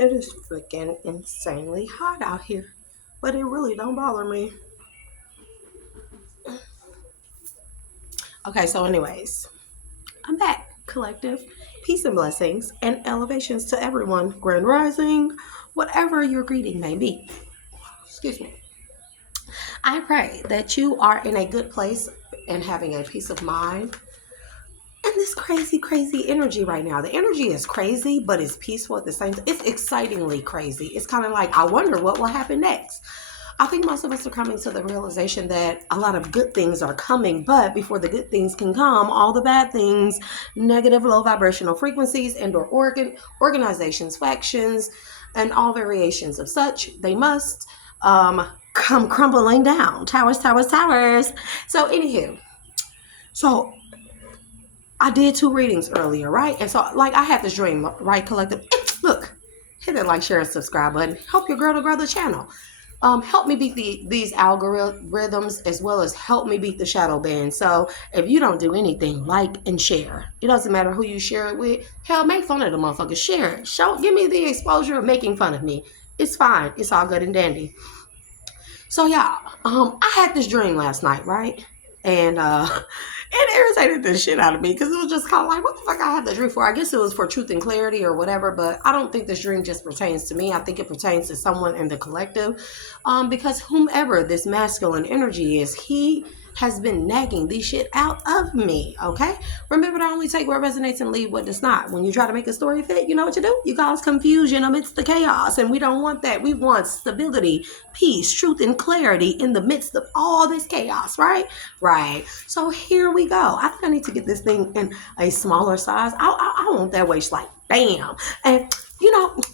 It is freaking insanely hot out here, but it really don't bother me. Okay, so anyways, I'm back. Collective peace and blessings and elevations to everyone. Grand rising, whatever your greeting may be. Excuse me. I pray that you are in a good place and having a peace of mind. And this crazy, crazy energy right now. The energy is crazy, but it's peaceful at the same time. It's excitingly crazy. It's kind of like, I wonder what will happen next. I think most of us are coming to the realization that a lot of good things are coming, but before the good things can come, all the bad things, negative, low vibrational frequencies and or organizations, factions, and all variations of such, they must come crumbling down. Towers, towers, towers. So anywho, so I did 2 readings earlier, right? And so, like, I had this dream, right, collective? Look, hit that like, share, and subscribe button. Help your girl to grow the channel. Help me beat these algorithms, as well as help me beat the shadow ban. So if you don't do anything, like and share. It doesn't matter who you share it with. Hell, make fun of the motherfuckers. Share it. Give me the exposure of making fun of me. It's fine. It's all good and dandy. So yeah, I had this dream last night, right? And it irritated the shit out of me because it was just kind of like, what the fuck I had the dream for? I guess it was for truth and clarity or whatever, but I don't think this dream just pertains to me. I think it pertains to someone in the collective, because whomever this masculine energy is, he has been nagging these shit out of me, okay? Remember to only take what resonates and leave what does not. When you try to make a story fit, you know what you do? You cause confusion amidst the chaos, and we don't want that. We want stability, peace, truth, and clarity in the midst of all this chaos, right? Right. So here we go. I think I need to get this thing in a smaller size. I want that waist like bam. And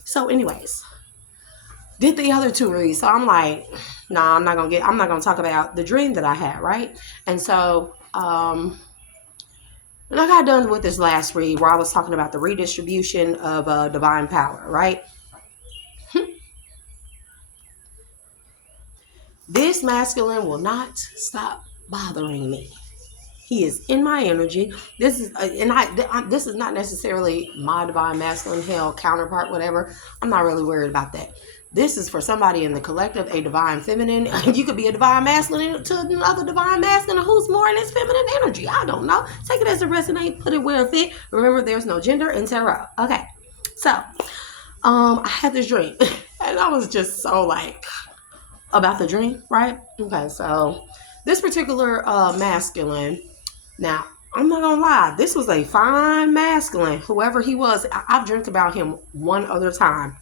so anyways, did the other 2 reads. So I'm like, nah, I'm not gonna talk about the dream that I had, right? And so and I got done with this last read where I was talking about the redistribution of divine power, right? This masculine will not stop bothering me. He is in my energy. This is this is not necessarily my divine masculine, hell, counterpart, whatever. I'm not really worried about that. This is for somebody in the collective, a divine feminine. You could be a divine masculine to another divine masculine who's more in his feminine energy. I don't know. Take it as it resonates. Put it where it fit. Remember, there's no gender in tarot. Okay. So, I had this dream, and I was just so like about the dream, right? Okay. So, this particular masculine. Now, I'm not gonna lie, this was a fine masculine, whoever he was. I've dreamt about him one other time.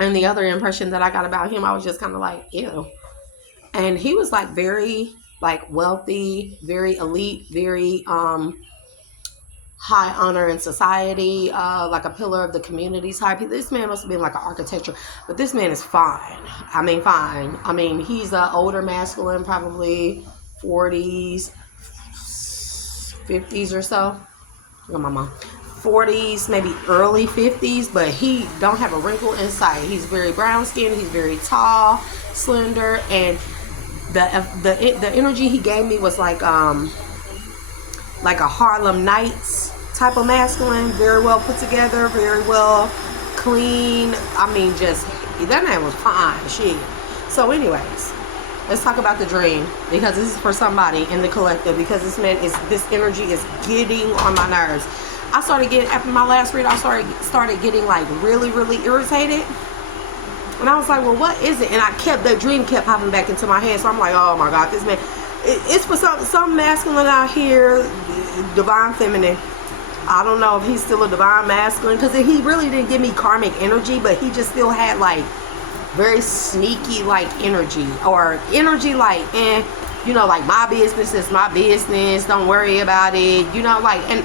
And the other impression that I got about him, I was just kind of like, ew. And he was like very like wealthy, very elite, very high honor in society, like a pillar of the community type. This man must have been like an architecture, but this man is fine. I mean, fine. I mean, he's an older masculine, probably 40s, 50s or so. Look at my mom. 40s, maybe early 50s, but he don't have a wrinkle in sight. He's very brown skinned. He's very tall, slender, and the energy he gave me was like a Harlem Nights type of masculine. Very well put together, very well clean. I mean, just that man was fine, shit. So, anyways. Let's talk about the dream, because this is for somebody in the collective, because this energy is getting on my nerves. I started getting, after my last read, I started getting like really, really irritated. And I was like, well, what is it? And the dream kept popping back into my head. So I'm like, oh my God, this man, it's for some masculine out here, divine feminine. I don't know if he's still a divine masculine, because he really didn't give me karmic energy, but he just still had like very sneaky like energy, or energy like, like my business is my business, don't worry about it, like, and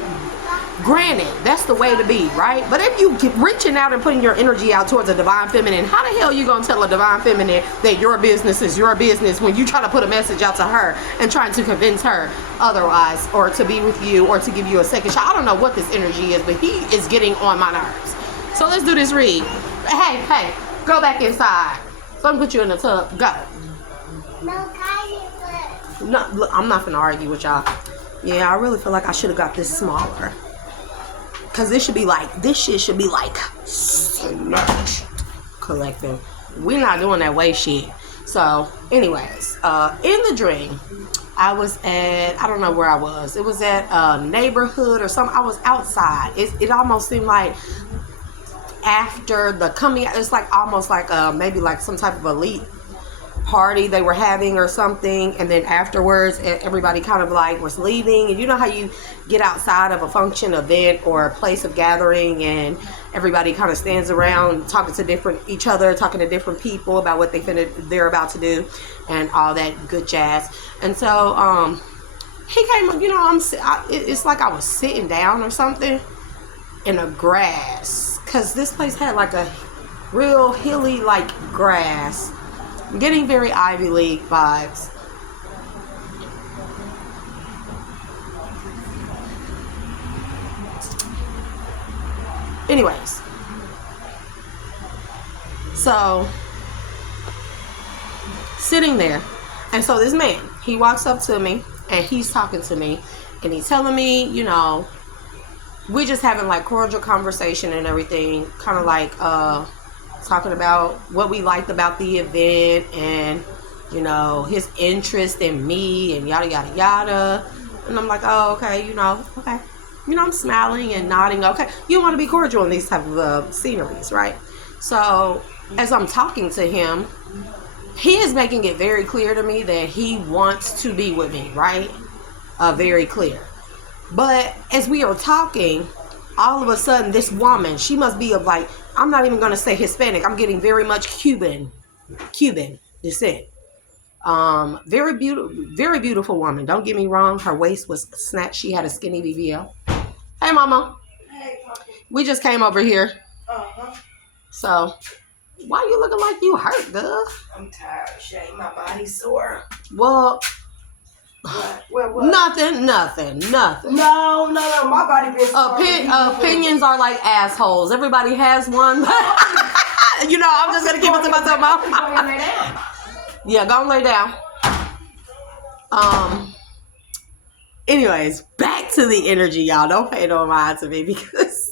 granted, that's the way to be, right? But if you keep reaching out and putting your energy out towards a divine feminine, how the hell are you gonna tell a divine feminine that your business is your business when you try to put a message out to her and trying to convince her otherwise, or to be with you, or to give you a second shot? I don't know what this energy is, but he is getting on my nerves. So let's do this read. Hey, go back inside. So I'm gonna put you in the tub. Go. No, look, I'm not gonna argue with y'all. Yeah, I really feel like I should have got this smaller. Cause this shit should be like snatched. collective. We not doing that way shit. So, anyways, in the dream, I was at, I don't know where I was. It was at a neighborhood or something. I was outside. It almost seemed like after the coming, it's like almost like maybe like some type of elite party they were having or something, and then afterwards everybody kind of like was leaving, and you know how you get outside of a function, event, or a place of gathering, and everybody kind of stands around talking to each other, talking to different people about what they're about to do and all that good jazz. And so he came up, you know, it's like I was sitting down or something in a grass, because this place had like a real hilly like grass. I'm getting very Ivy League vibes. Anyways, so sitting there, and so this man, he walks up to me and he's talking to me, and he's telling me, you know, we're just having like cordial conversation and everything, kind of like talking about what we liked about the event, and you know, his interest in me and yada yada yada. And I'm like, oh, okay, you know, okay, you know, I'm smiling and nodding. Okay, you want to be cordial in these type of sceneries, right? So as I'm talking to him, he is making it very clear to me that he wants to be with me, right? Very clear. But as we are talking, all of a sudden, this woman, she must be of like, I'm not even going to say Hispanic. I'm getting very much Cuban descent. Very beautiful woman. Don't get me wrong. Her waist was snatched. She had a skinny BBL. Hey, mama. Hey, Poppy. We just came over here. Uh-huh. So, why you looking like you hurt, girl? I'm tired, Shay. My body's sore. Well, what? Nothing. No. My body been sore. Opinions are like assholes. Everybody has one. You know, I'm just going to keep it to myself. Go and lay down. Yeah, go and lay down. Anyways, back to the energy, y'all. Don't pay no mind to me, because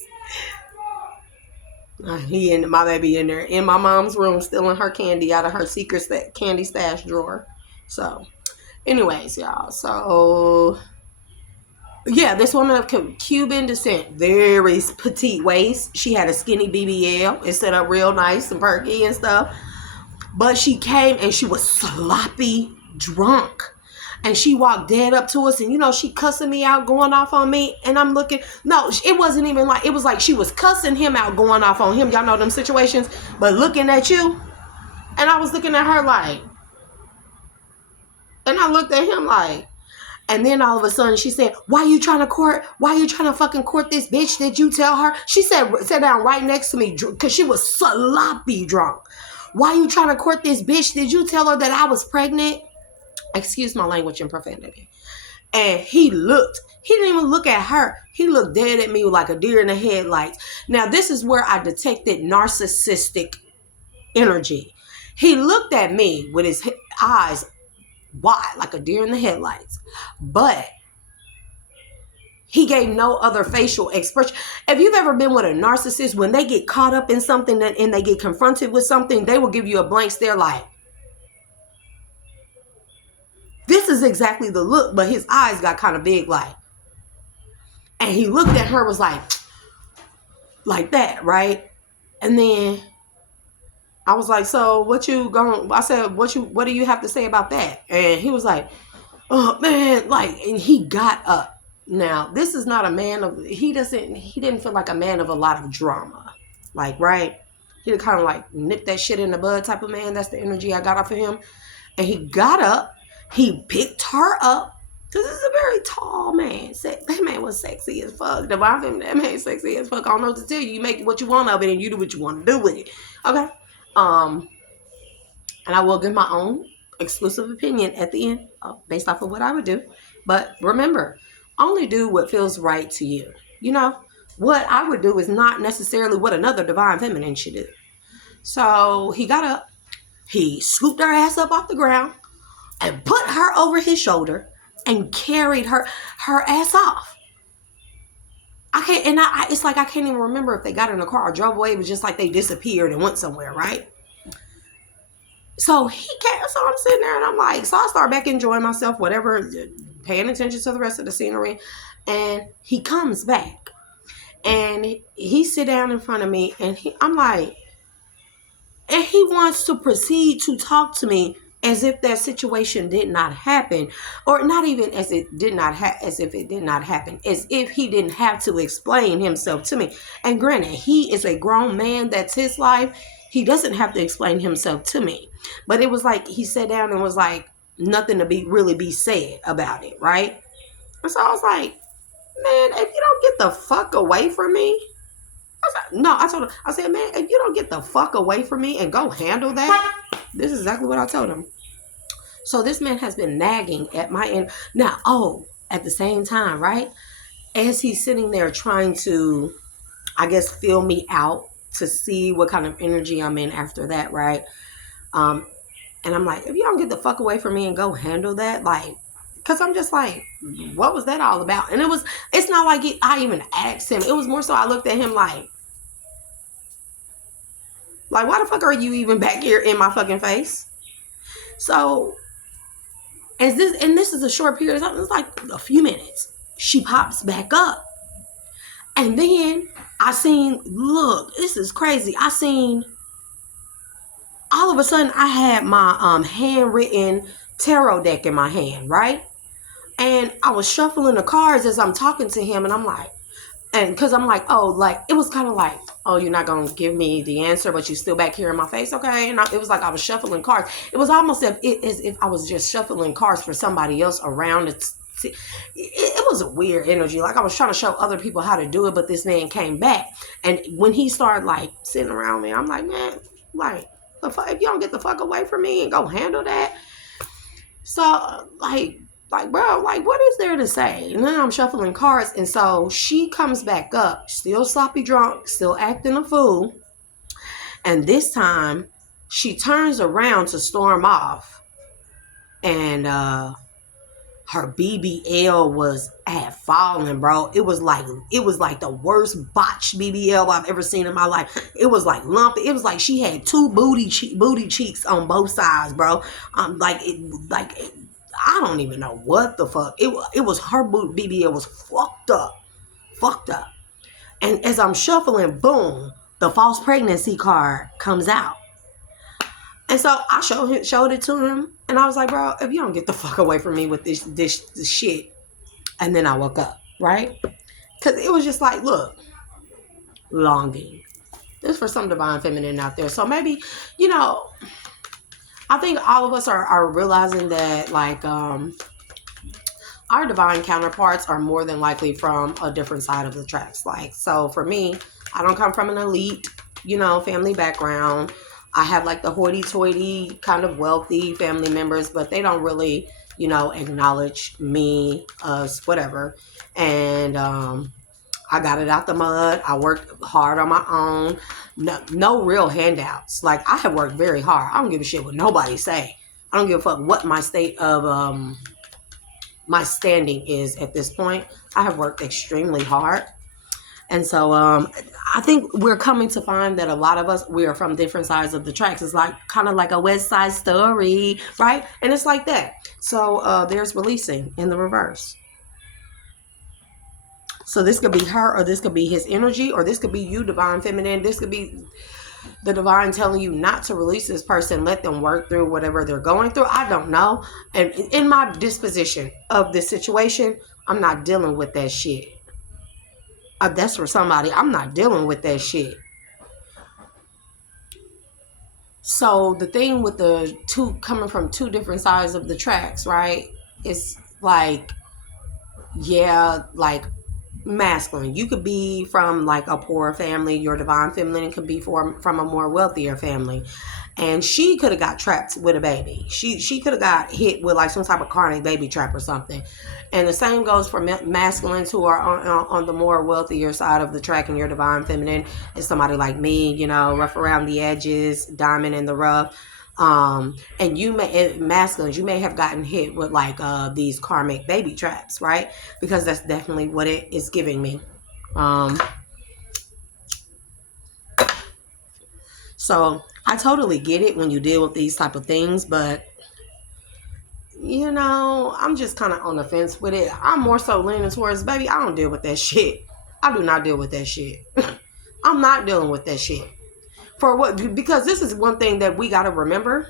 he and my baby in there in my mom's room stealing her candy out of her secret candy stash drawer. So, anyways, y'all. So, yeah, this woman of Cuban descent, very petite waist. She had a skinny BBL. It set up real nice and perky and stuff. But she came and she was sloppy drunk. And she walked dead up to us, and, you know, she cussing me out, going off on me. And I'm looking, no, it wasn't even like, it was like she was cussing him out, going off on him. Y'all know them situations, but looking at you. And I was looking at her like, and I looked at him like, and then all of a sudden she said, why you trying to fucking court this bitch? Did you tell her? She sat down right next to me, because she was sloppy drunk. Why you trying to court this bitch? Did you tell her that I was pregnant? Excuse my language and profanity. And he didn't even look at her. He looked dead at me like a deer in the headlights. Now, this is where I detected narcissistic energy. He looked at me with his eyes wide like a deer in the headlights. But he gave no other facial expression. If you've ever been with a narcissist, when they get caught up in something and they get confronted with something, they will give you a blank stare like, this is exactly the look, but his eyes got kind of big like. And he looked at her, was like that, right? And then I was like, so what you going, I said, what do you have to say about that? And he was like, oh man, like, and he got up. Now, this is not a man of, he didn't feel like a man of a lot of drama. Like, right? He kind of like nip that shit in the bud type of man. That's the energy I got off of him. And he got up. He picked her up. Because this is a very tall man. That man was sexy as fuck. Divine Feminine, that man sexy as fuck. I don't know what to tell you. You make what you want of it, and you do what you want to do with it. Okay? And I will give my own exclusive opinion at the end, based off of what I would do. But remember, only do what feels right to you. You know, what I would do is not necessarily what another Divine Feminine should do. So he got up, he scooped her ass up off the ground and put her over his shoulder and carried her ass off. I can't, and it's like I can't even remember if they got in the car or drove away. It was just like they disappeared and went somewhere, right? So he came, so I'm sitting there and I'm like, so I start back enjoying myself, whatever, paying attention to the rest of the scenery. And he comes back and he sit down in front of me and I'm like, and he wants to proceed to talk to me as if that situation did not happen, or not even as it did not as if it did not happen, as if he didn't have to explain himself to me. And granted, he is a grown man. That's his life. He doesn't have to explain himself to me. But it was like he sat down and was like nothing to really be said about it, right? And so I was like, man, if you don't get the fuck away from me. I told him, I said, man, if you don't get the fuck away from me and go handle that, this is exactly what I told him. So this man has been nagging at my end. Now, at the same time, right? As he's sitting there trying to, I guess, feel me out to see what kind of energy I'm in after that, right? And I'm like, if you don't get the fuck away from me and go handle that, like, because I'm just like, what was that all about? And it's not like I even asked him. It was more so I looked at him like, why the fuck are you even back here in my fucking face? So, this is a short period of time. It's like a few minutes. She pops back up. And then look, this is crazy. All of a sudden I had my handwritten tarot deck in my hand, right? And I was shuffling the cards as I'm talking to him, and I'm like, and because I'm like, it was kind of like, you're not going to give me the answer, but you still back here in my face, okay? And it was like I was shuffling cards. It was almost as if I was just shuffling cards for somebody else around. It was a weird energy. Like I was trying to show other people how to do it, but this man came back. And when he started like sitting around me, I'm like, man, like, if you don't get the fuck away from me and go handle that. So like, bro, like, what is there to say? And then I'm shuffling cards. And so she comes back up, still sloppy drunk, still acting a fool. And this time she turns around to storm off. And her BBL had fallen, bro. It was like the worst botched BBL I've ever seen in my life. It was like lumpy. It was like she had two booty cheeks on both sides, bro. I don't even know what the fuck. It was her BBL was fucked up. And as I'm shuffling, boom, the false pregnancy card comes out. And so I showed it to him, and I was like, bro, if you don't get the fuck away from me with this shit. And then I woke up, right? Because it was just like, look, longing. This is for some divine feminine out there. So maybe, I think all of us are realizing that, like, our divine counterparts are more than likely from a different side of the tracks. Like, so for me, I don't come from an elite, family background. I have like the hoity-toity kind of wealthy family members, but they don't really, acknowledge me, us, whatever. And I got it out the mud. I worked hard on my own. No real handouts. Like, I have worked very hard. I don't give a shit what nobody say. I don't give a fuck what my state of my standing is at this point. I have worked extremely hard. And so I think we're coming to find that a lot of us, we are from different sides of the tracks. It's like kind of like a West Side Story, right? And it's like that. So there's releasing in the reverse. So this could be her, or this could be his energy, or this could be you, divine feminine. This could be the divine telling you not to release this person. Let them work through whatever they're going through. I don't know. And in my disposition of this situation, I'm not dealing with that shit. That's for somebody. I'm not dealing with that shit. So the thing with the two coming from two different sides of the tracks, right? It's like, yeah, like masculine. You could be from like a poor family. Your divine feminine could be from a more wealthier family. And she could have got trapped with a baby. She could have got hit with like some type of karmic baby trap or something. And the same goes for masculines who are on the more wealthier side of the track, and your divine feminine is somebody like me, rough around the edges, diamond in the rough. And masculines, you may have gotten hit with like these karmic baby traps, right? Because that's definitely what it is giving me. So I totally get it when you deal with these type of things, but you know, I'm just kind of on the fence with it. I'm more so leaning towards, baby, I don't deal with that shit. I do not deal with that shit. I'm not dealing with that shit. For what? Because this is one thing that we got to remember,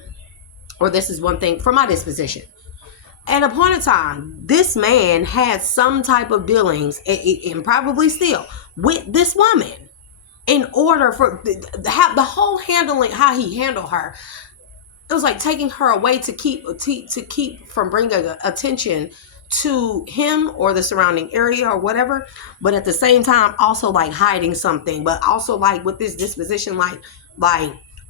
or this is one thing for my disposition. At a point in time, this man had some type of dealings, and probably still, with this woman, in order for the whole handling, how he handled her. It was like taking her away to keep from bringing attention to him or the surrounding area or whatever, but at the same time also like hiding something, but also like with this disposition, like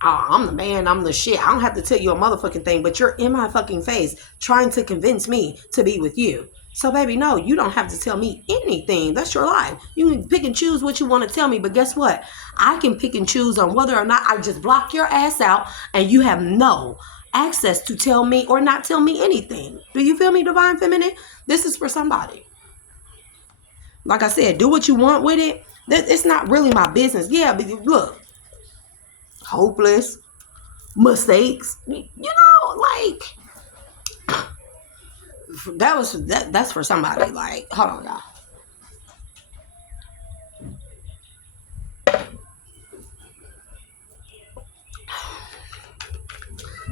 oh, I'm the man, I'm the shit, I don't have to tell you a motherfucking thing, but you're in my fucking face trying to convince me to be with you. So baby, no, you don't have to tell me anything. That's your life. You can pick and choose what you want to tell me, but guess what? I can pick and choose on whether or not I just block your ass out and you have no access to tell me or not tell me anything. Do you feel me, Divine Feminine? This is for somebody. Like I said, do what you want with it. It's not really my business. Yeah, but look, hopeless, mistakes, you know, like that's for somebody. Like, hold on, y'all.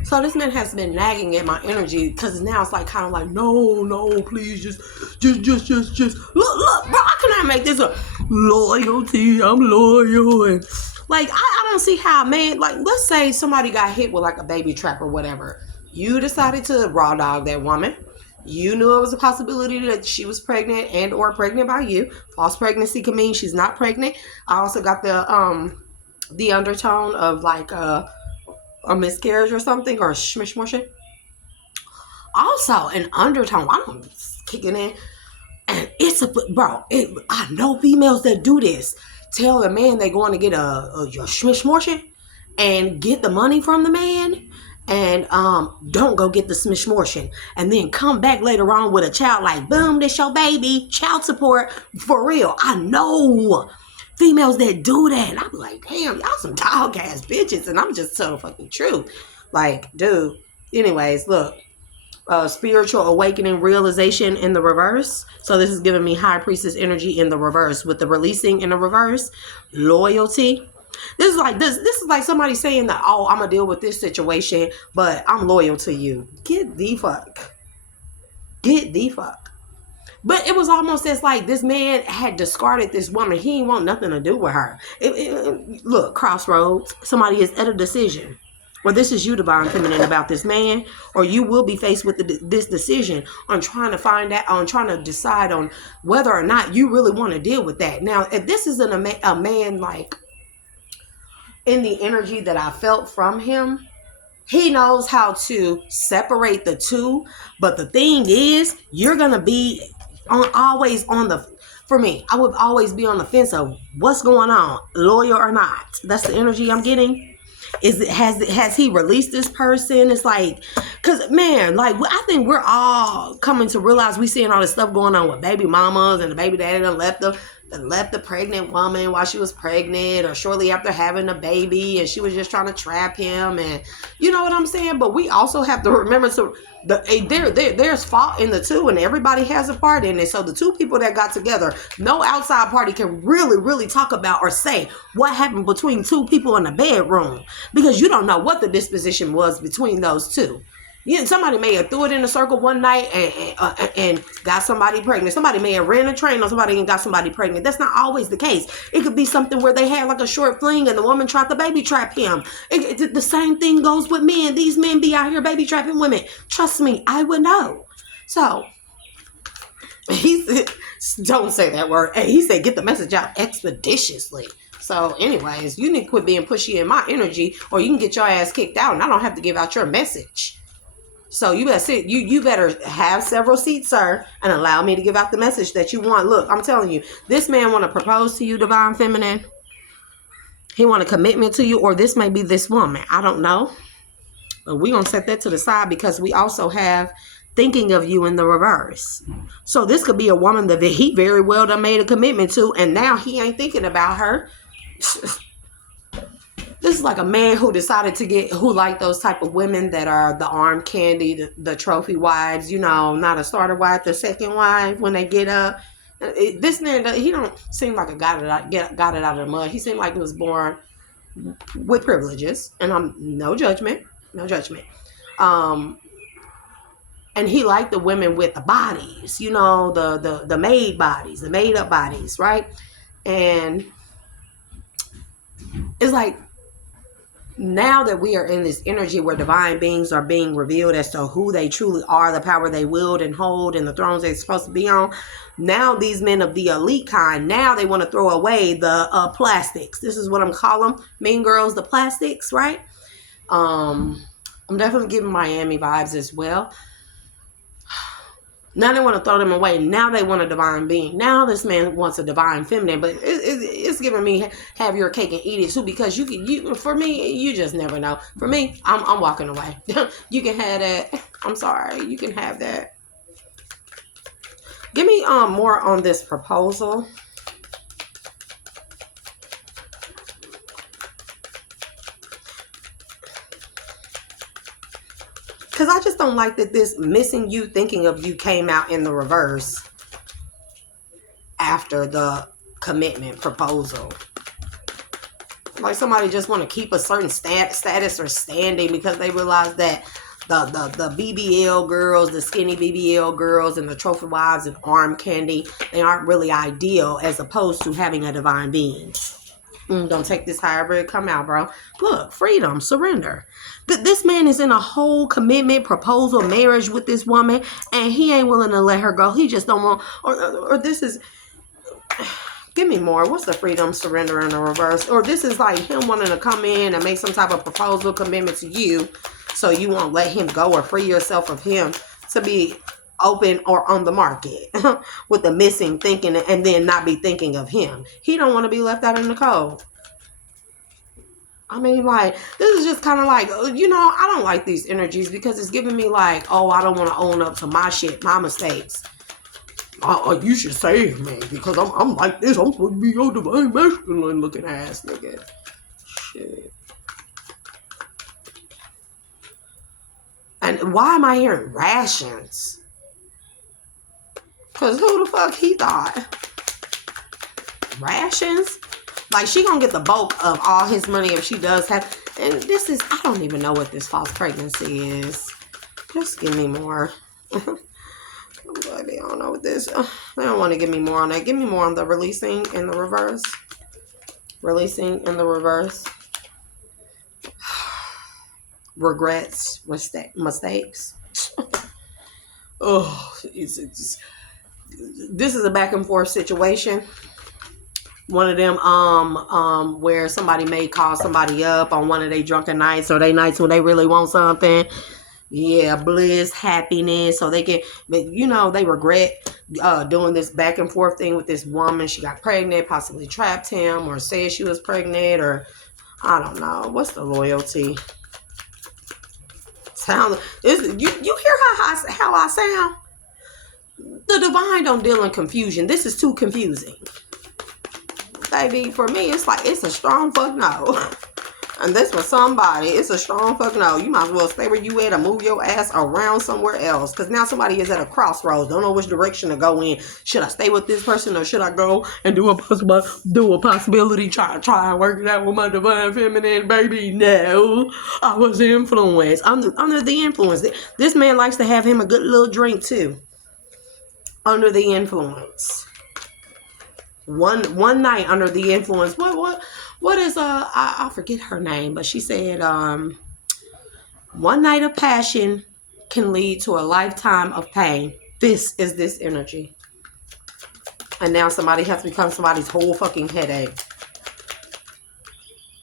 So this man has been nagging at my energy because now it's like kind of like, no, please, just look, bro, I cannot make this a loyalty. I'm loyal, and like I don't see how, man. Like, let's say somebody got hit with like a baby trap or whatever. You decided to raw dog that woman. You knew it was a possibility that she was pregnant and or pregnant by you. False pregnancy can mean she's not pregnant. I also got the undertone of like a miscarriage or something, or shmishmoshing. Also an undertone, I don't know, kicking in. And it's I know females that do this. Tell the man they're going to get a shmishmoshing and get the money from the man. And don't go get the smishmortion, and then come back later on with a child like, boom, this your baby, child support, for real. I know females that do that, and I be like, damn, y'all some dog ass bitches, and I'm just telling the fucking truth. Like, dude. Anyways, look, spiritual awakening realization in the reverse. So this is giving me high priestess energy in the reverse with the releasing in the reverse. Loyalty. This is like somebody saying that, oh, I'm gonna deal with this situation, but I'm loyal to you. Get the fuck. But it was almost as like this man had discarded this woman. He didn't want nothing to do with her. Look, crossroads. Somebody is at a decision. Or this is you, Divine Feminine, about this man, or you will be faced with this decision on trying to decide on whether or not you really want to deal with that. Now, if this isn't a man like in the energy that I felt from him, he knows how to separate the two. But the thing is, you're going to be always on for me, I would always be on the fence of what's going on, loyal or not. That's the energy I'm getting. Has he released this person? It's like, because man, like I think we're all coming to realize we seeing all this stuff going on with baby mamas and the baby daddy done left the pregnant woman while she was pregnant or shortly after having a baby, and she was just trying to trap him, and you know what I'm saying. But we also have to remember, so there's fault in the two, and everybody has a part in it. So the two people that got together, no outside party can really talk about or say what happened between two people in the bedroom, because you don't know what the disposition was between those two. Yeah, somebody may have threw it in a circle one night and got somebody pregnant. Somebody may have ran a train on somebody and got somebody pregnant. That's not always the case. It could be something where they had like a short fling and the woman tried to baby trap him. The same thing goes with men. These men be out here baby trapping women. Trust me, I would know. So he said, don't say that word. And he said, get the message out expeditiously. So anyways, you need to quit being pushy in my energy, or you can get your ass kicked out and I don't have to give out your message. So you better sit. You better have several seats, sir, and allow me to give out the message that you want. Look, I'm telling you, this man want to propose to you, Divine Feminine. He want a commitment to you, or this may be this woman. I don't know. But we're going to set that to the side, because we also have thinking of you in the reverse. So this could be a woman that he very well done made a commitment to, and now he ain't thinking about her. This is like a man who decided to who like those type of women that are the arm candy, the trophy wives, not a starter wife, the second wife when they get up. This man, he don't seem like a got it out of the mud. He seemed like he was born with privileges, and I'm no judgment. And he liked the women with the bodies, the made bodies, the made up bodies, right? And it's like, now that we are in this energy where divine beings are being revealed as to who they truly are, the power they wield and hold, and the thrones they're supposed to be on, now these men of the elite kind, now they want to throw away the plastics. This is what I'm calling them, mean girls, the plastics, right? I'm definitely giving Miami vibes as well. Now they want to throw them away. Now they want a divine being. Now this man wants a divine feminine. But it's giving me have your cake and eat it too, because for me, you just never know. For me, I'm walking away. You can have that. I'm sorry. You can have that. Give me more on this proposal. Because I just don't like that this missing you, thinking of you came out in the reverse after the commitment proposal. Like somebody just want to keep a certain status or standing because they realize that the BBL girls, the skinny BBL girls and the trophy wives and arm candy, they aren't really ideal as opposed to having a divine being. Don't take this however it come out, bro. Look, freedom, surrender. This man is in a whole commitment, proposal, marriage with this woman, and he ain't willing to let her go. He just don't want, or this is, give me more. What's the freedom, surrender, in the reverse? Or this is like him wanting to come in and make some type of proposal, commitment to you, so you won't let him go or free yourself of him to be open or on the market with the missing thinking and then not be thinking of him. He don't want to be left out in the cold. I mean, like, this is just kind of like, I don't like these energies because it's giving me like, oh, I don't want to own up to my shit, my mistakes. You should save me because I'm like this. I'm supposed to be your divine masculine looking ass nigga. Shit. And why am I hearing rations? Because who the fuck he thought? Rations? Like, she gonna get the bulk of all his money if she does have. And this is, I don't even know what this false pregnancy is. Just give me more. Baby, I don't know what this. They don't want to give me more on that. Give me more on the releasing in the reverse. Releasing in the reverse. Regrets, mistakes. Oh, this is a back and forth situation. One of them, where somebody may call somebody up on one of their drunken nights or they nights when they really want something. Yeah, bliss, happiness, so they can, but they regret doing this back and forth thing with this woman. She got pregnant, possibly trapped him, or said she was pregnant, or I don't know. What's the loyalty? You hear how I sound? The divine don't deal in confusion. This is too confusing. Baby, for me, it's like, it's a strong fuck no. And this for somebody, it's a strong fuck no. You might as well stay where you at or move your ass around somewhere else. Because now somebody is at a crossroads. Don't know which direction to go in. Should I stay with this person or should I go and do a possibility? Try and work it out with my divine feminine, baby? No. I was influenced. Under the influence. This man likes to have him a good little drink too. Under the influence. One night under the influence. What is I forget her name, but she said one night of passion can lead to a lifetime of pain. This is this energy. And now somebody has become somebody's whole fucking headache.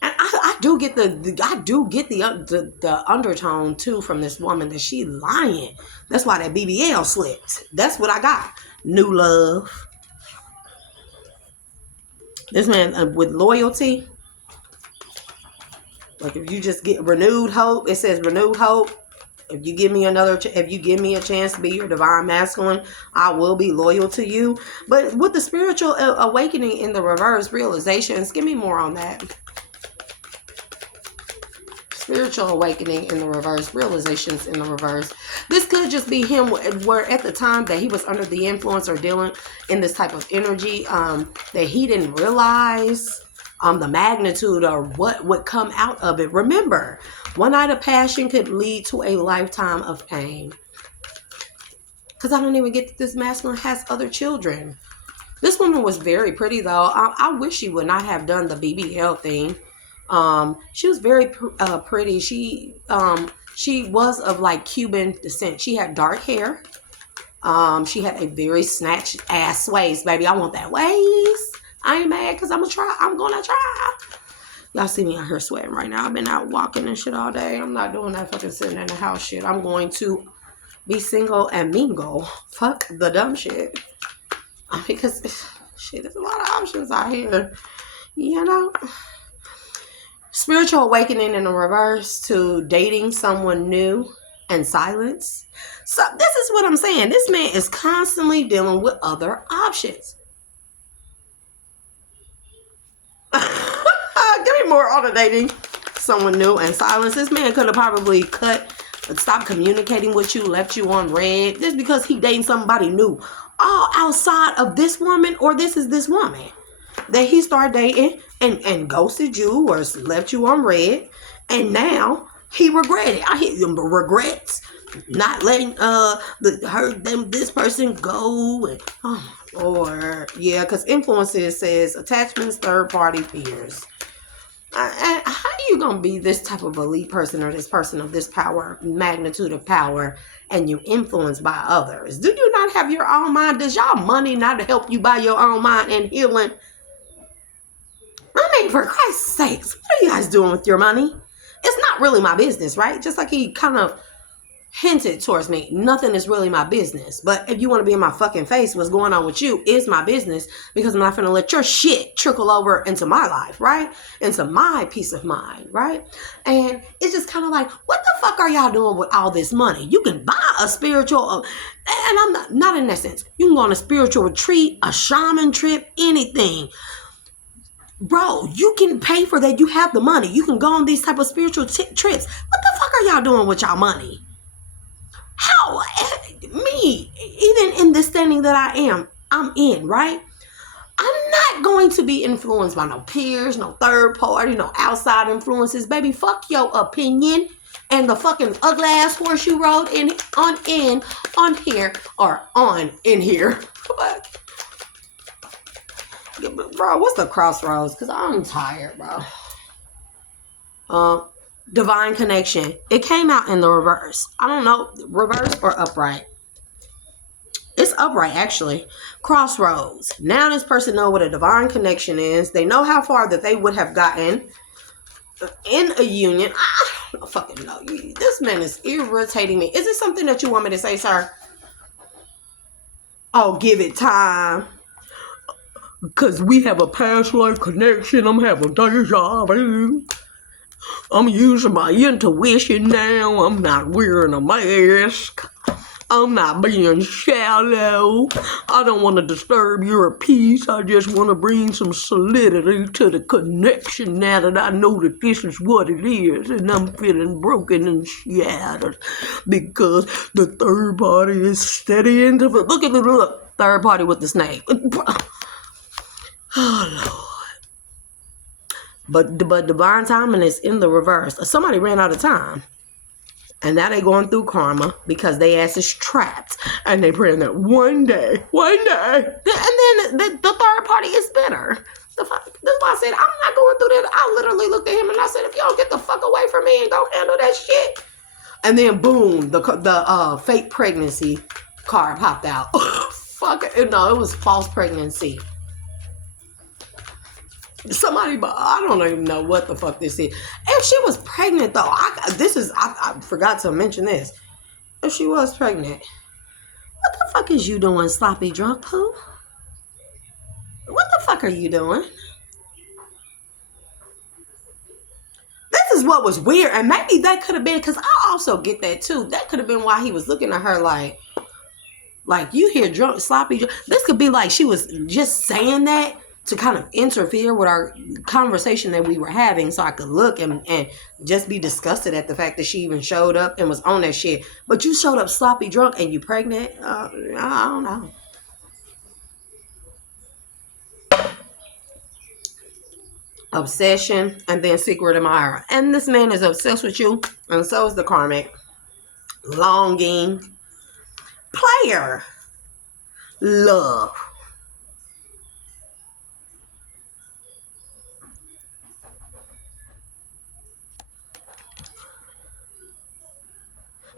And I do get the undertone too from this woman that she lying. That's why that BBL slipped. That's what I got. New love. This man with loyalty. Like if you just get renewed hope, it says renewed hope. If you give me a chance to be your divine masculine, I will be loyal to you. But with the spiritual awakening in the reverse, realizations, give me more on that. Spiritual awakening in the reverse, realizations in the reverse. This could just be him where at the time that he was under the influence or dealing in this type of energy, that he didn't realize the magnitude or what would come out of it. Remember, one night of passion could lead to a lifetime of pain. Because I don't even get that this masculine has other children. This woman was very pretty though. I wish she would not have done the BBL thing. She was very pretty. She was of like Cuban descent. She had dark hair. She had a very snatched ass waist, baby. I want that waist. I ain't mad because I'm gonna try. Y'all see me out here sweating right now. I've been out walking and shit all day. I'm not doing that fucking sitting in the house shit. I'm going to be single and mingle. Fuck the dumb shit. Because shit, there's a lot of options out here. You know? Spiritual awakening in the reverse to dating someone new and silence. So this is what I'm saying. This man is constantly dealing with other options. Give me more on the dating someone new and silence. This man could have probably stopped communicating with you, left you on red, just because he dating somebody new. All outside of this woman, or this is this woman that he started dating and ghosted you or left you on red, and now he regrets not letting this person go. And or yeah, because influences says attachments, third party peers. How are you gonna be this type of elite person or this person of this power, magnitude of power, and you influenced by others? Do you not have your own mind? Does y'all money not help you by your own mind and healing? I mean, for Christ's sakes, what are you guys doing with your money? It's not really my business, right? Just like he kind of hinted towards me, nothing is really my business. But if you want to be in my fucking face, what's going on with you is my business, because I'm not going to let your shit trickle over into my life, right? Into my peace of mind, right? And it's just kind of like, what the fuck are y'all doing with all this money? You can buy a spiritual, and I'm not in that sense. You can go on a spiritual retreat, a shaman trip, anything. Bro, you can pay for that. You have the money. You can go on these type of spiritual trips. What the fuck are y'all doing with y'all money? How? Me, even in the standing that I'm in, right? I'm not going to be influenced by no peers, no third party, no outside influences. Baby, fuck your opinion and the fucking ugly ass horse you rode in here. Bro, what's the crossroads? Because I'm tired, bro. Divine connection. It came out in the reverse. I don't know, reverse or upright. It's upright, actually. Crossroads. Now this person know what a divine connection is. They know how far that they would have gotten in a union. I don't fucking know. This man is irritating me. Is it something that you want me to say, sir? Oh, give it time. Because we have a past life connection. I'm having deja vu. I'm using my intuition now. I'm not wearing a mask. I'm not being shallow. I don't want to disturb your peace. I just want to bring some solidity to the connection now that I know that this is what it is. And I'm feeling broken and shattered because the third party is steady into it. Look at the look. Third party with the snake. Oh, Lord. But divine timing is in the reverse. Somebody ran out of time. And now they going through karma because they ass is trapped. And they praying that one day. And then the third party is bitter. That's why I said, I'm not going through that. I literally looked at him and I said, if you don't get the fuck away from me and go handle that shit. And then boom, the fake pregnancy card popped out. Fuck it. No, it was false pregnancy. Somebody, I don't even know what the fuck this is. If she was pregnant though, I forgot to mention this. If she was pregnant, what the fuck is you doing, sloppy drunk poo? What the fuck are you doing? This is what was weird. And maybe that could have been, because I also get that too. That could have been why he was looking at her like you hear drunk, sloppy. This could be like she was just saying that to kind of interfere with our conversation that we were having, so I could look and just be disgusted at the fact that she even showed up and was on that shit. But you showed up sloppy drunk and you pregnant? I don't know. Obsession and then secret admirer. And this man is obsessed with you, and so is the karmic. Longing. Player. Love.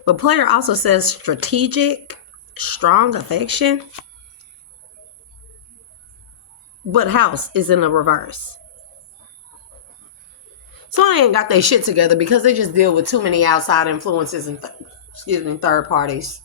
But player also says strategic, strong affection. But house is in the reverse. So I ain't got their shit together because they just deal with too many outside influences and third parties.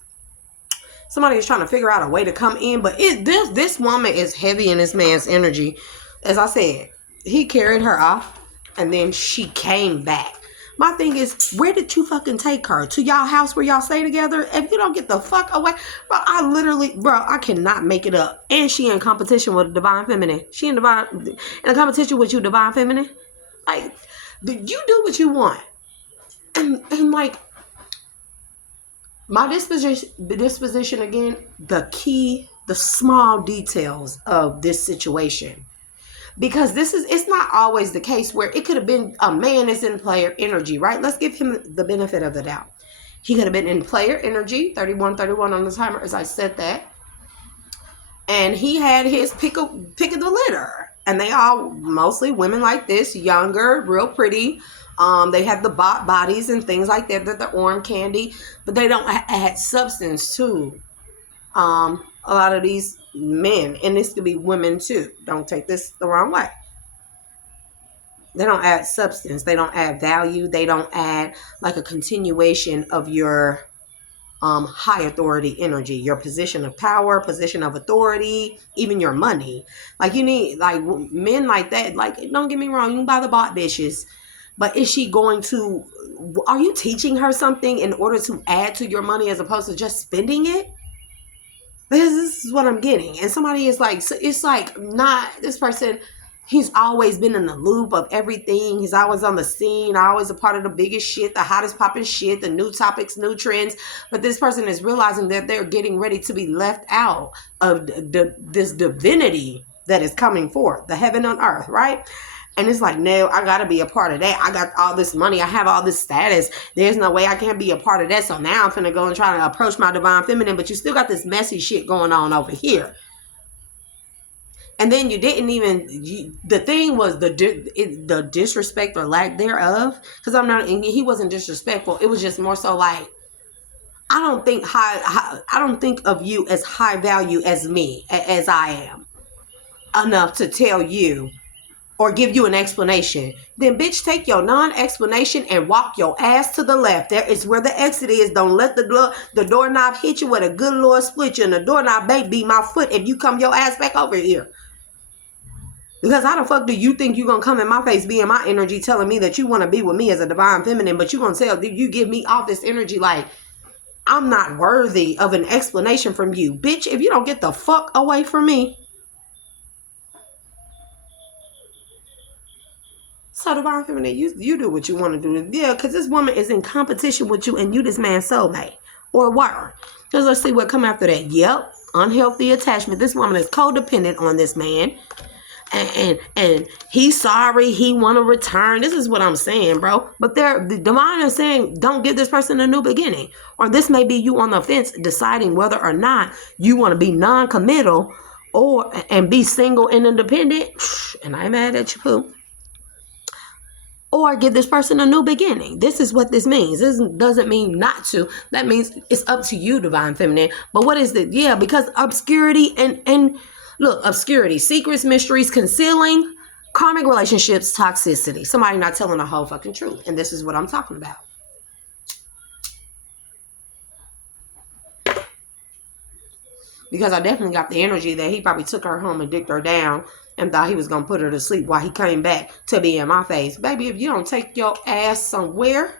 Somebody is trying to figure out a way to come in, but this woman is heavy in this man's energy. As I said, he carried her off and then she came back. My thing is, where did you fucking take her? To y'all house where y'all stay together? If you don't get the fuck away, bro, I cannot make it up. And she in competition with Divine Feminine. She in a competition with you, Divine Feminine. Like, you do what you want. And like, my disposition again, the small details of this situation. Because it's not always the case where it could have been a man is in player energy, right? Let's give him the benefit of the doubt. He could have been in player energy, 31 on the timer, as I said that. And he had his pick of the litter. And they all mostly women like this, younger, real pretty. They have the bodies and things like that, the orange candy, but they don't add substance to a lot of these men. And this could be women too. Don't take this the wrong way. They don't add substance. They don't add value. They don't add like a continuation of your high authority energy, your position of power, position of authority, even your money. Like you need like men like that. Like, don't get me wrong, you can buy the bot bitches, but is she going to, are you teaching her something in order to add to your money as opposed to just spending it? Because this is what I'm getting. And somebody is like, it's like not this person. He's always been in the loop of everything. He's always on the scene, always a part of the biggest shit, the hottest popping shit, the new topics, new trends. But this person is realizing that they're getting ready to be left out of this divinity that is coming forth, the heaven on earth, right? And it's like, no, I got to be a part of that. I got all this money. I have all this status. There's no way I can't be a part of that. So now I'm finna go and try to approach my divine feminine. But you still got this messy shit going on over here. And then you didn't even, the thing was the disrespect or lack thereof. Because he wasn't disrespectful. It was just more so like, I don't think of you as high value as me, as I am. Enough to tell you or give you an explanation. Then bitch, take your non-explanation and walk your ass to the left. There is where the exit is. Don't let the doorknob hit you with a good Lord split you. And the doorknob may be my foot if you come your ass back over here. Because how the fuck do you think you gonna come in my face, be in my energy, telling me that you want to be with me as a divine feminine, but you gonna you give me off this energy like I'm not worthy of an explanation from you. Bitch, if you don't get the fuck away from me. So divine feminine, you do what you want to do. Yeah, because this woman is in competition with you and you this man's soulmate. Or were. Because let's see what come after that. Yep, unhealthy attachment. This woman is codependent on this man. And he's sorry, he want to return. This is what I'm saying, bro. But the divine is saying, don't give this person a new beginning. Or this may be you on the fence deciding whether or not you want to be non-committal and be single and independent. And I ain't mad at you, poo. Or give this person a new beginning. This is what this means. This doesn't mean not to. That means it's up to you, divine feminine. But what is it? Yeah, because obscurity and look, obscurity, secrets, mysteries, concealing, karmic relationships, toxicity. Somebody not telling the whole fucking truth. And this is what I'm talking about. Because I definitely got the energy that he probably took her home and dicked her down and thought he was going to put her to sleep while he came back to be in my face. Baby, if you don't take your ass somewhere.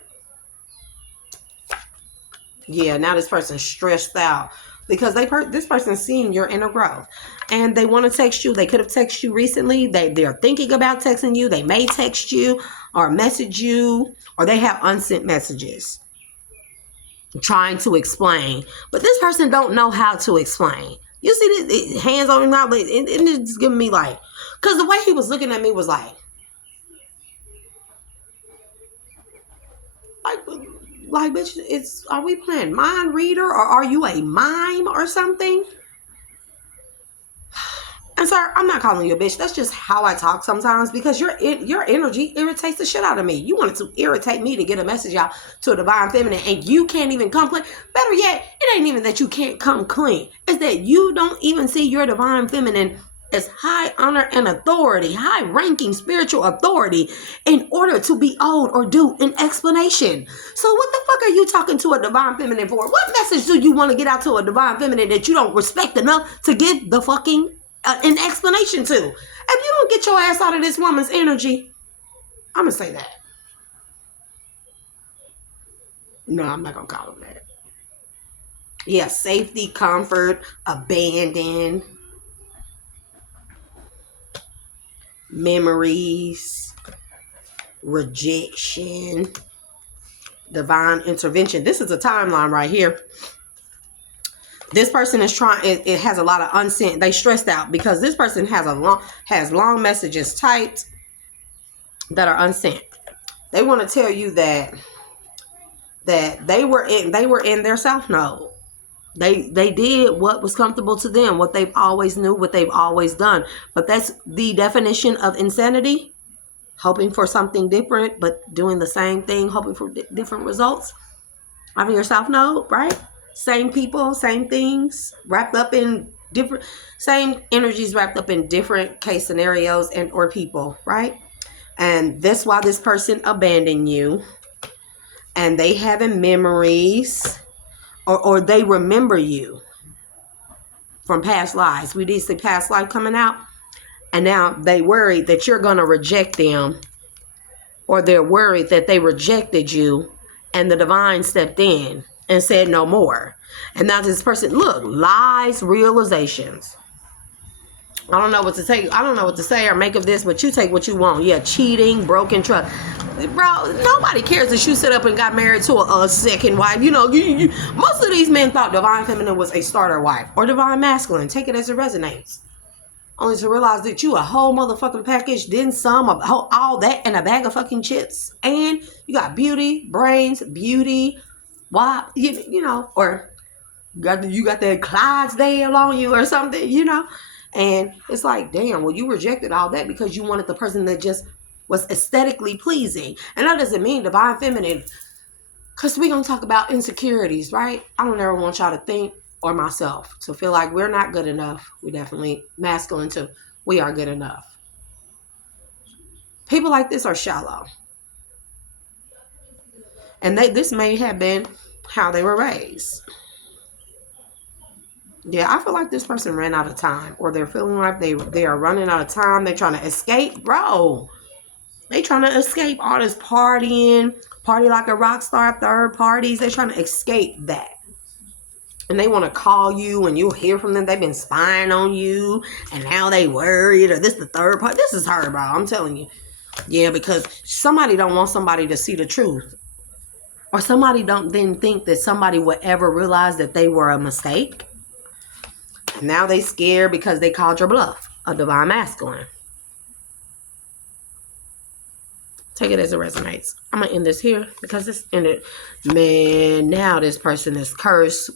Yeah, now this person's stressed out because this person's seeing your inner growth and they want to text you. They could have texted you recently. They're thinking about texting you. They may text you or message you, or they have unsent messages trying to explain. But this person don't know how to explain. You see this hands on him now, but it's giving me like, because the way he was looking at me was like, bitch, are we playing mind reader, or are you a mime or something? And sir, I'm not calling you a bitch. That's just how I talk sometimes, because your energy irritates the shit out of me. You wanted to irritate me to get a message out to a divine feminine, and you can't even come clean. Better yet, it ain't even that you can't come clean. It's that you don't even see your divine feminine as high honor and authority, high ranking spiritual authority, in order to be owed or due an explanation. So what the fuck are you talking to a divine feminine for? What message do you want to get out to a divine feminine that you don't respect enough to give the fucking an explanation to? If you don't get your ass out of this woman's energy, I'm gonna say that. No, I'm not gonna call him that. Yeah, safety, comfort, abandon, memories, rejection, divine intervention. This is a timeline right here. This person is trying, it has a lot of unsent. They stressed out because this person has long messages typed that are unsent. They want to tell you that they were in their south node. They did what was comfortable to them, what they've always knew, what they've always done. But that's the definition of insanity. Hoping for something different, but doing the same thing, hoping for different results. Having your south node, right? Same people, same things, wrapped up in different, same energies wrapped up in different case scenarios and or people, right? And that's why this person abandoned you. And they having memories, or they remember you from past lives. We did see past life coming out. And now they worried that you're going to reject them, or they're worried that they rejected you and the divine stepped in and said no more. And now this person, look, lies, realizations. I don't know what to say. I don't know what to say or make of this, but you take what you want. Yeah, cheating, broken trust. Bro, nobody cares that you set up and got married to a second wife. You know, most of these men thought divine feminine was a starter wife or divine masculine. Take it as it resonates. Only to realize that you a whole motherfucking package, then some, all that, and a bag of fucking chips. And you got beauty, brains, beauty, why, you know, or you got that Clydesdale on you or something, you know. And it's like, damn, well, you rejected all that because you wanted the person that just was aesthetically pleasing. And that doesn't mean divine feminine, because we're going to talk about insecurities, right? I don't ever want y'all to think, or myself, to feel like we're not good enough. We definitely masculine too. We are good enough. People like this are shallow. And this may have been how they were raised. Yeah, I feel like this person ran out of time, or they're feeling like they are running out of time. They're trying to escape. Bro, they trying to escape all this partying, party like a rock star, third parties. They're trying to escape that. And they want to call you and you'll hear from them. They've been spying on you and now they worried, or this the third part. This is her, bro. I'm telling you. Yeah, because somebody don't want somebody to see the truth. Or somebody don't then think that somebody would ever realize that they were a mistake. And now they scared because they called your bluff, a divine masculine. Take it as it resonates. I'm going to end this here because it's ended. Man, now this person is cursed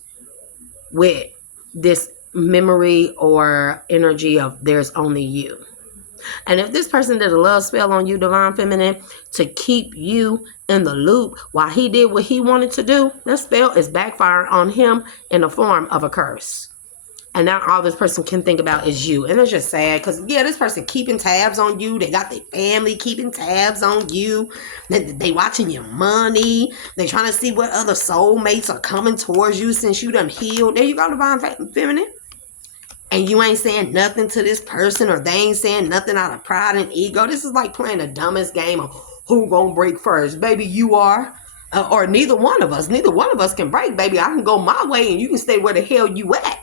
with this memory or energy of there's only you. And if this person did a love spell on you, divine feminine, to keep you in the loop while he did what he wanted to do, that spell is backfiring on him in the form of a curse. And now all this person can think about is you. And it's just sad because, yeah, this person keeping tabs on you. They got their family keeping tabs on you. They watching your money. They trying to see what other soulmates are coming towards you since you done healed. There you go, divine feminine. and you ain't saying nothing to this person, or they ain't saying nothing out of pride and ego. This is like playing the dumbest game of who gonna break first. Baby, you are. Or neither one of us. Neither one of us can break, baby. I can go my way and you can stay where the hell you at.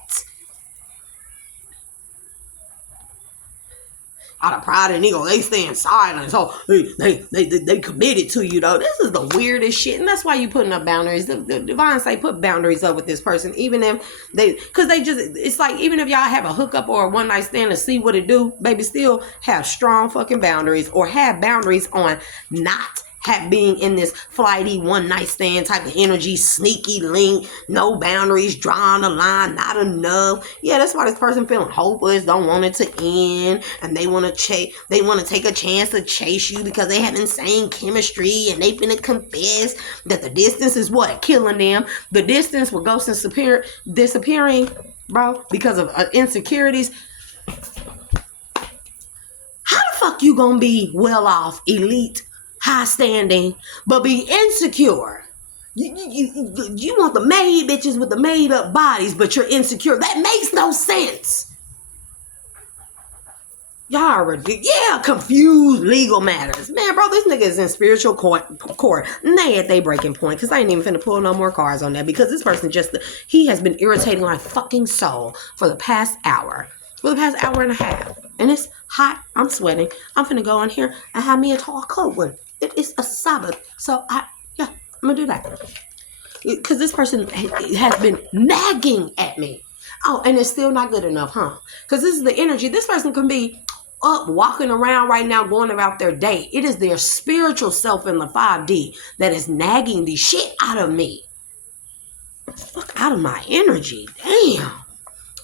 Out of pride and ego, they stay in silence. So they committed to you, though. This is the weirdest shit, and that's why you putting up boundaries. The divine say put boundaries up with this person, even if because they just, it's like, even if y'all have a hookup or a one night stand to see what it do, baby, still have strong fucking boundaries, or have boundaries on not being in this flighty one night stand type of energy, sneaky link, no boundaries, drawing a line, not enough. Yeah, that's why this person feeling hopeless, don't want it to end, and they want to take a chance to chase you because they have insane chemistry, and they finna confess that the distance is what killing them. The distance with ghosts and disappearing, bro, because of insecurities. How the fuck you gonna be well off, elite, high standing, but be insecure? You want the made bitches with the made up bodies, but you're insecure. That makes no sense. Y'all are confused legal matters. Man, bro, this nigga is in spiritual court. And they at they breaking point, because I ain't even finna pull no more cards on that, because this person he has been irritating my fucking soul for the past hour. For the past hour and a half. And it's hot. I'm sweating. I'm finna go in here and have me a tall coat one. It is a Sabbath. So I'm gonna do that. Because this person has been nagging at me. Oh, and it's still not good enough, huh? Because this is the energy. This person can be up, walking around right now, going about their day. It is their spiritual self in the 5D that is nagging the shit out of me. Fuck out of my energy. Damn.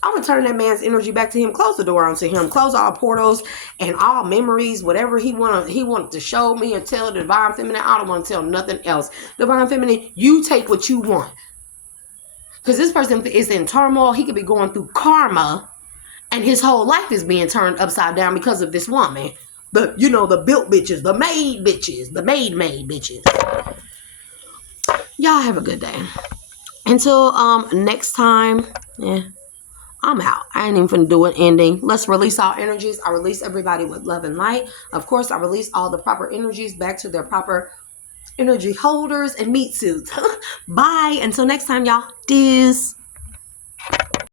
I'm going to turn that man's energy back to him. Close the door onto him. Close all portals and all memories, whatever he wanted to show me or tell the Divine Feminine. I don't want to tell nothing else. Divine Feminine, you take what you want. Because this person is in turmoil. He could be going through karma, and his whole life is being turned upside down because of this woman. The built bitches, the made bitches, the made bitches. Y'all have a good day. Until next time, I'm out. I ain't even finna do an ending. Let's release all energies. I release everybody with love and light. Of course, I release all the proper energies back to their proper energy holders and meat suits. Bye. Until next time, y'all. Deuce.